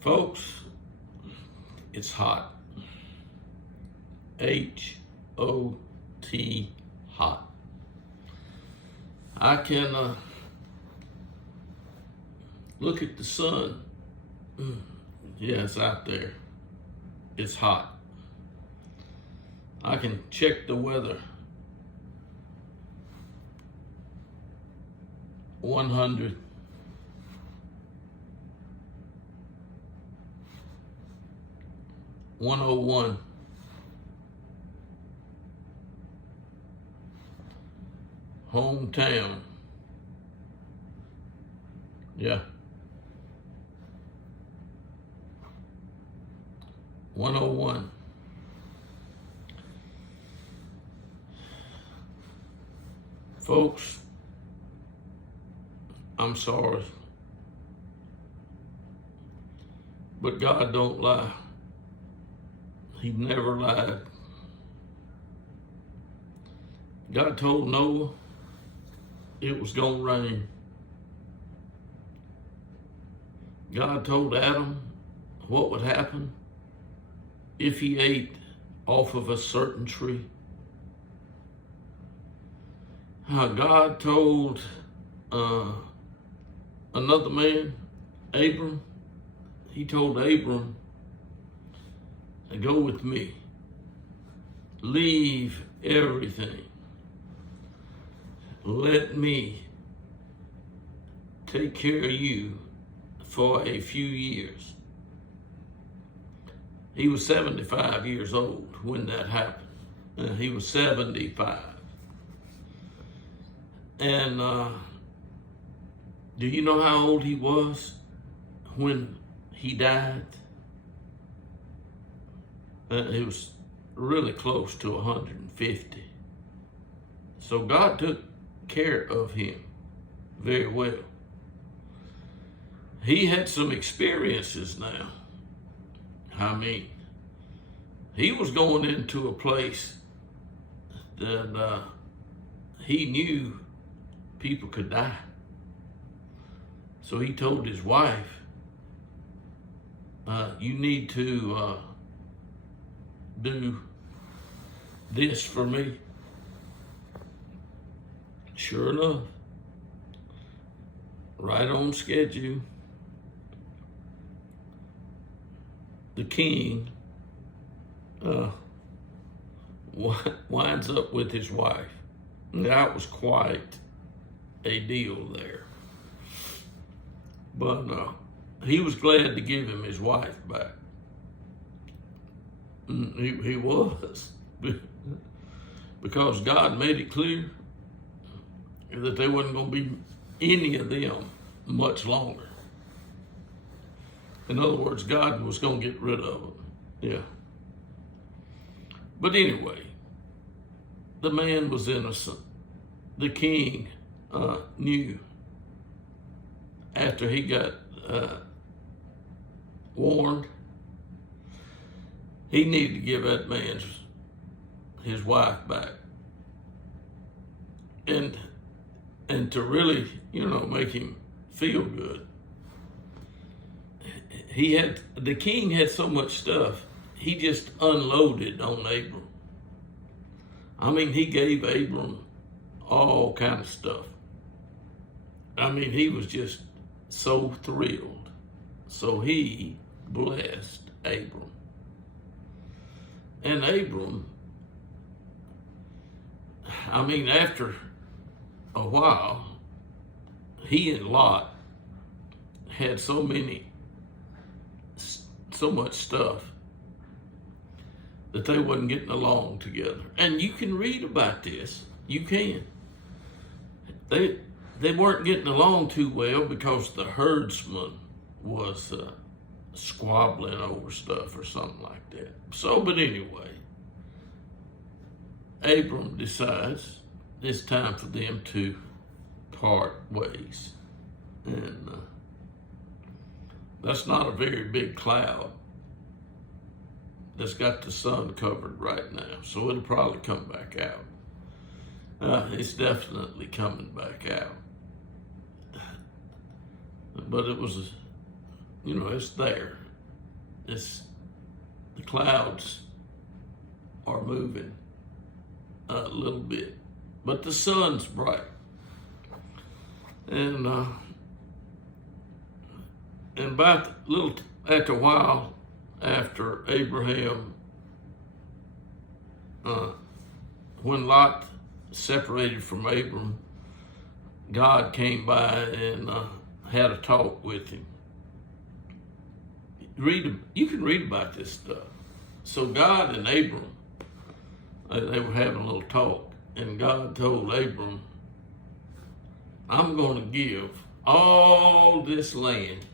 Folks, it's hot. H-O-T, hot. I can look at the sun. Yeah, it's out there. It's hot. I can check the weather. 100. 101. Hometown. Yeah. 101. Folks, I'm sorry, but God don't lie. He never lied. God told Noah it was going to rain. God told Adam what would happen if he ate off of a certain tree. God told another man, Abram, he told Abram, go with me. Leave everything. Let me take care of you for a few years. He was 75 years old when that happened. He was 75. And do you know how old he was when he died? He was really close to 150. So God took care of him very well. He had some experiences now. I mean, he was going into a place that he knew people could die. So he told his wife, you need to do this for me. Sure enough, right on schedule, the king winds up with his wife. That was quite a deal there. But he was glad to give him his wife back. He was. Because God made it clear that there wasn't going to be any of them much longer. In other words, God was going to get rid of them. Yeah. But anyway, the man was innocent. The king knew after he got warned, he needed to give that man his wife back. And to really, make him feel good. The king had so much stuff, he just unloaded on Abram. I mean, he gave Abram all kind of stuff. I mean, he was just so thrilled. So he blessed Abram. And Abram, I mean, after a while, he and Lot had so much stuff that they wasn't getting along together. And you can read about this. You can. They weren't getting along too well because the herdsman was squabbling over stuff or something like that. So, but anyway, Abram decides it's time for them to part ways. And that's not a very big cloud that's got the sun covered right now. So it'll probably come back out. It's definitely coming back out. But it was, it's there. the clouds are moving a little bit, but the sun's bright. And about after a while, after Abraham, when Lot separated from Abram, God came by and had a talk with him. You can read about this stuff. So God and Abram, they were having a little talk, and God told Abram, I'm going to give all this land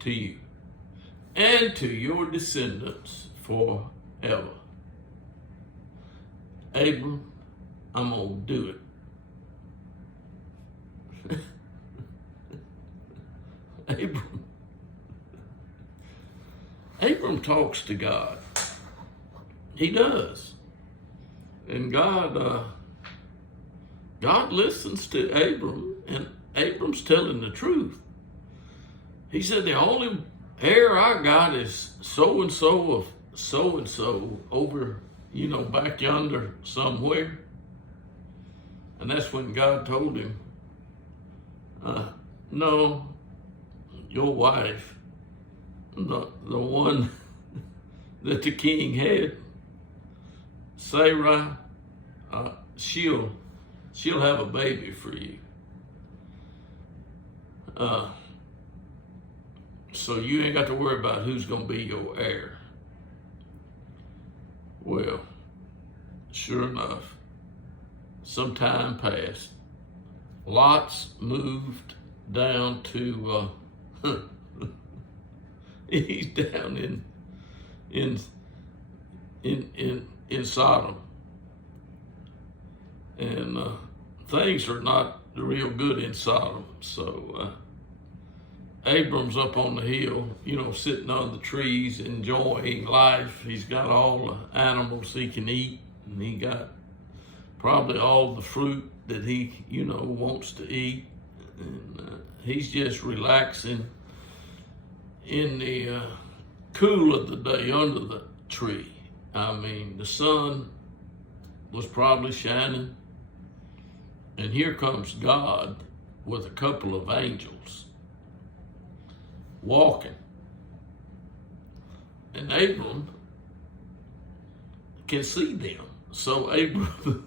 to you and to your descendants forever. Abram, I'm going to do it. Abram talks to God. He does. And God listens to Abram, and Abram's telling the truth. He said, the only heir I got is so-and-so of so-and-so over, back yonder somewhere. And that's when God told him, no, your wife, the one that the king had, Sarai, she'll have a baby for you. So you ain't got to worry about who's going to be your heir. Well, sure enough, some time passed. Lot's moved down to he's down in Sodom, and things are not real good in Sodom. So Abram's up on the hill, sitting on the trees, enjoying life. He's got all the animals he can eat, and he got probably all the fruit that he, wants to eat. And he's just relaxing in the cool of the day under the tree. I mean, the sun was probably shining, and here comes God with a couple of angels walking. And Abram can see them. So Abram,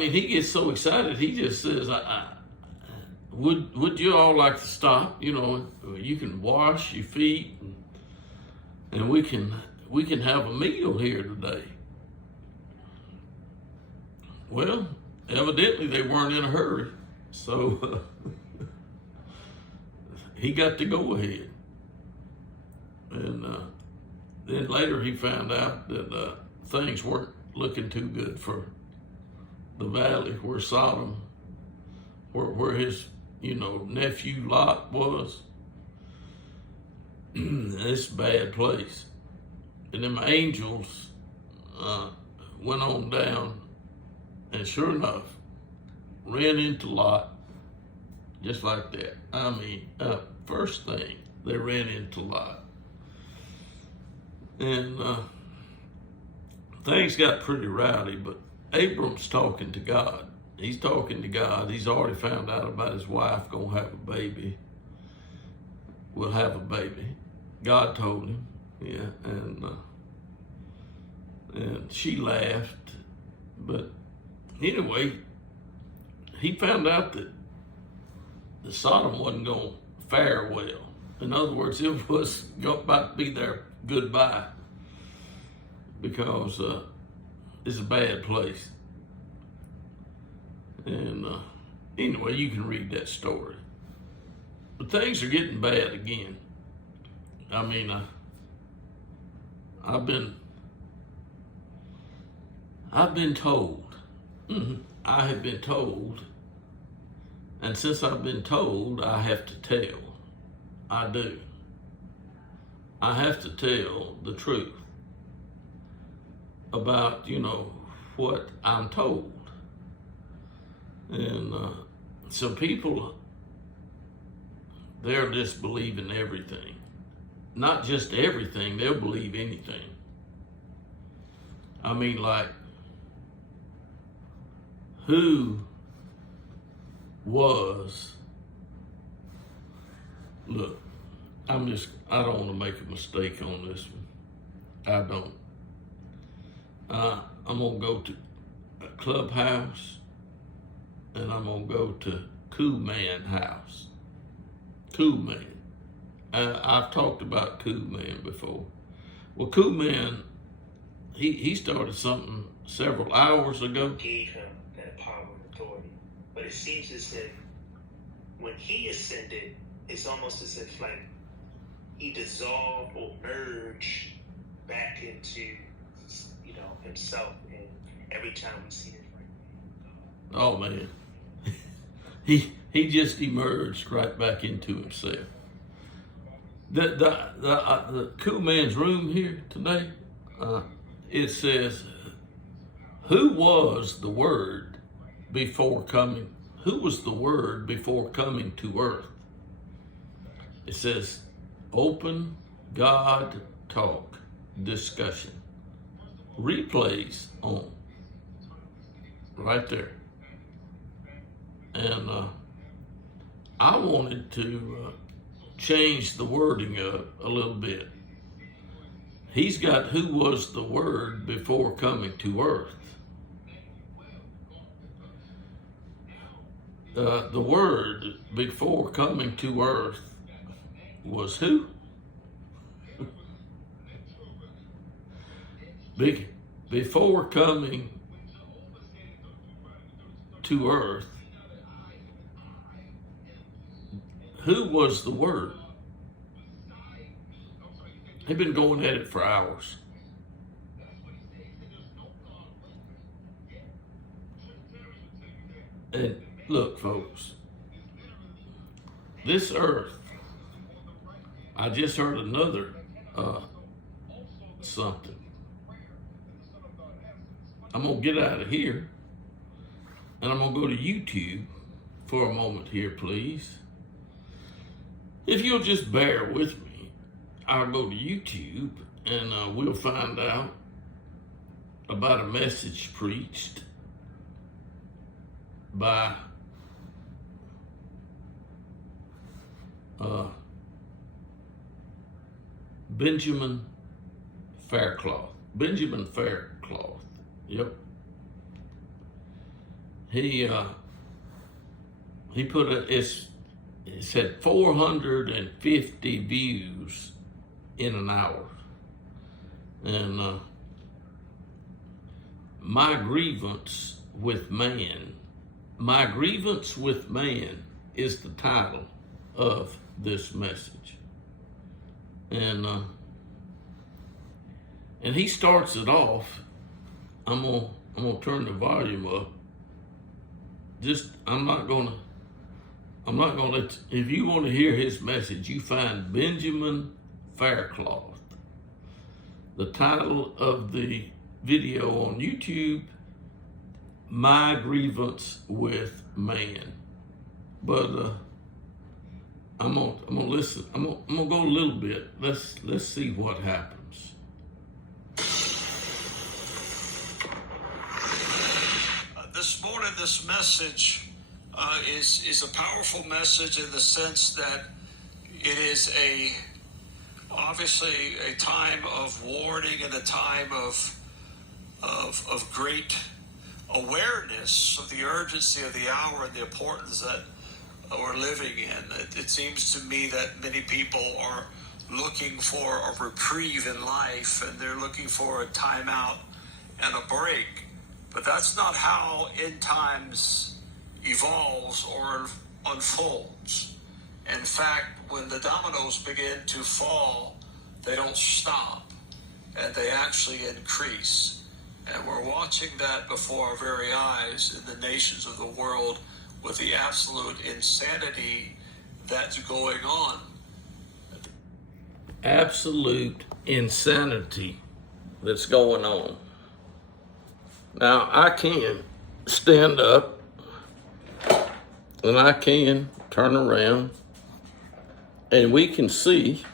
he gets so excited, he just says, would you all like to stop? You can wash your feet, and we can have a meal here today. Well, evidently they weren't in a hurry, so he got to go ahead. And then later he found out that things weren't looking too good for the valley where Sodom, where his nephew Lot was. It's a bad place. And them angels went on down, and sure enough, ran into Lot just like that. First thing, they ran into Lot. And things got pretty rowdy, but Abram's talking to God. He's talking to God. He's already found out about his wife gonna have a baby. Will have a baby. God told him, yeah, and she laughed. But anyway, he found out that the Sodom wasn't gonna fare well. In other words, it was about to be their goodbye, because it's a bad place. And anyway, you can read that story. But things are getting bad again. I've been told. I have been told, and since I've been told, I have to tell. I do. I have to tell the truth about, what I'm told. And some people, they'll just believe in everything. Not just everything, they'll believe anything. I mean, like, who was, look, I don't want to make a mistake on this one. I don't. I'm going to go to a Clubhouse, and I'm going to go to Cool Man House. Cool Man. I've talked about Cool Man before. Well, Cool Man, he started something several hours ago. Gave him that power and authority. But it seems as if when he ascended, it's almost as if like he dissolved or merged back into, himself. And every time we see it, oh man, he just emerged right back into himself. The Cool Man's room here today, it says, who was the Word before coming? Who was the Word before coming to earth? It says, open God talk discussion. Replays on. Right there. And I wanted to change the wording up a little bit. He's got who was the Word before coming to earth. The Word before coming to earth was who? Before coming to earth, who was the Word? They've been going at it for hours. And look, folks, this earth, I just heard another something. I'm going to get out of here, and I'm going to go to YouTube for a moment here, please. If you'll just bear with me, I'll go to YouTube, and we'll find out about a message preached by Benjamin Faircloth. Benjamin Faircloth. Yep. He put it said 450 views in an hour. And my grievance with man is the title of this message. And he starts it off. I'm gonna turn the volume up. I'm not gonna let, if you want to hear his message, you find Benjamin Faircloth. The title of the video on YouTube, My Grievance with Man. But I'm gonna listen. I'm gonna go a little bit. Let's see what happens. This morning, this message is a powerful message in the sense that it is obviously a time of warning and a time of great awareness of the urgency of the hour and the importance that we're living in. It seems to me that many people are looking for a reprieve in life, and they're looking for a timeout and a break. But that's not how end times evolves or unfolds. In fact, when the dominoes begin to fall, they don't stop, and they actually increase. And we're watching that before our very eyes in the nations of the world with the absolute insanity that's going on. Absolute insanity that's going on. Now, I can stand up and I can turn around and we can see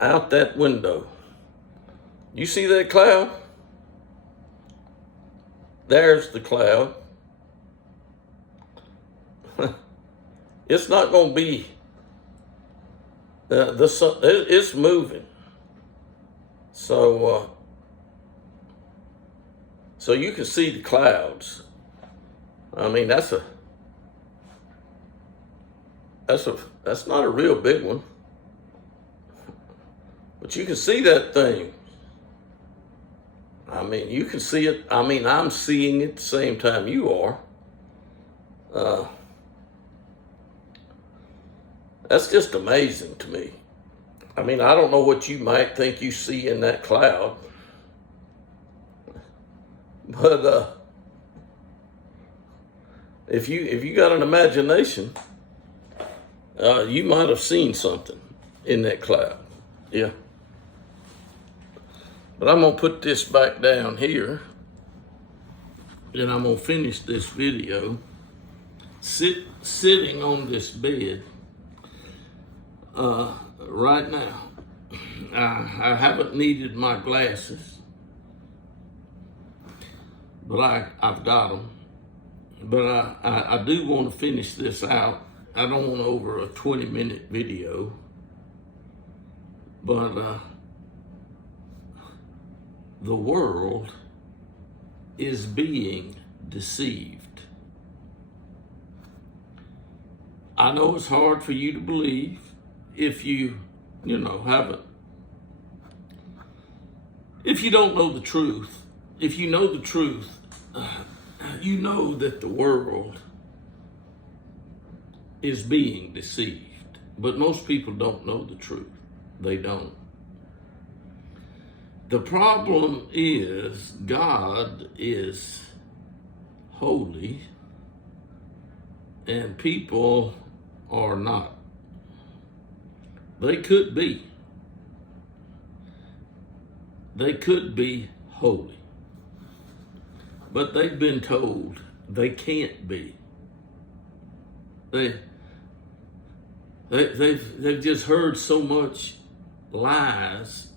out that window. You see that cloud? There's the cloud. It's not going to be, the sun, it's moving. So you can see the clouds. I mean, that's not a real big one. But you can see that thing. I mean, you can see it. I mean, I'm seeing it at the same time you are. That's just amazing to me. I mean, I don't know what you might think you see in that cloud. But if you got an imagination, you might have seen something in that cloud. Yeah. But I'm going to put this back down here, and I'm going to finish this video sitting on this bed right now. I haven't needed my glasses, but I've got them. But I do want to finish this out. I don't want over a 20-minute video, but the world is being deceived. I know it's hard for you to believe if you haven't. If you don't know the truth, if you know the truth, you know that the world is being deceived. But most people don't know the truth. They don't. The problem is God is holy and people are not. They could be. They could be holy. But they've been told they can't be. They've just heard so much lies.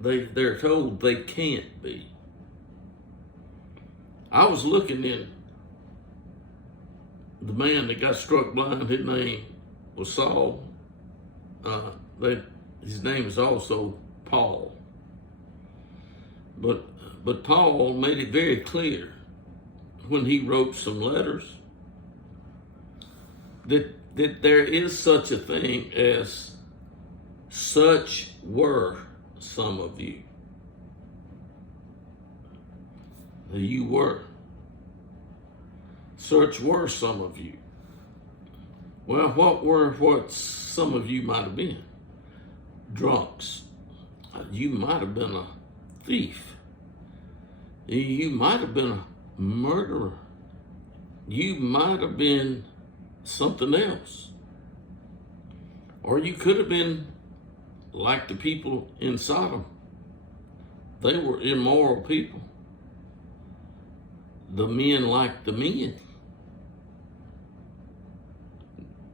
They're told they can't be. I was looking in the man that got struck blind. His name was Saul. His name is also Paul. But Paul made it very clear when he wrote some letters that there is such a thing as such were some of you. You were. Such were some of you. Well, what some of you might have been? Drunks. You might have been a thief. You might have been a murderer. You might have been something else. Or you could have been like the people in Sodom. They were immoral people. The men liked the men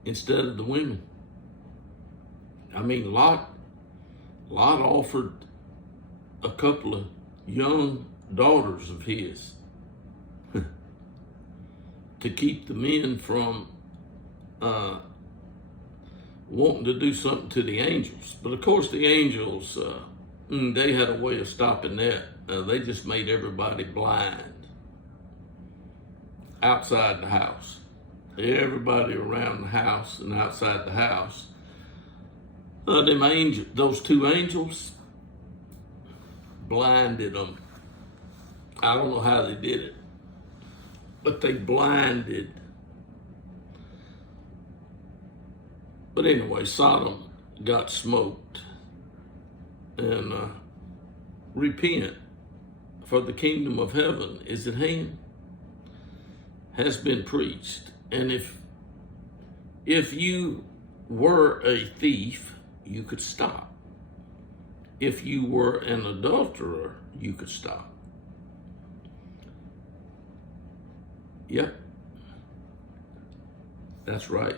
instead of the women. I mean, Lot offered a couple of young daughters of his to keep the men from wanting to do something to the angels. But of course the angels, they had a way of stopping that. They just made everybody blind outside the house. Everybody around the house and outside the house. Those two angels blinded them. I don't know how they did it, but they blinded. But anyway, Sodom got smoked. And repent, for the kingdom of heaven is at hand, has been preached. And if you were a thief, you could stop. If you were an adulterer, you could stop. Yep. That's right.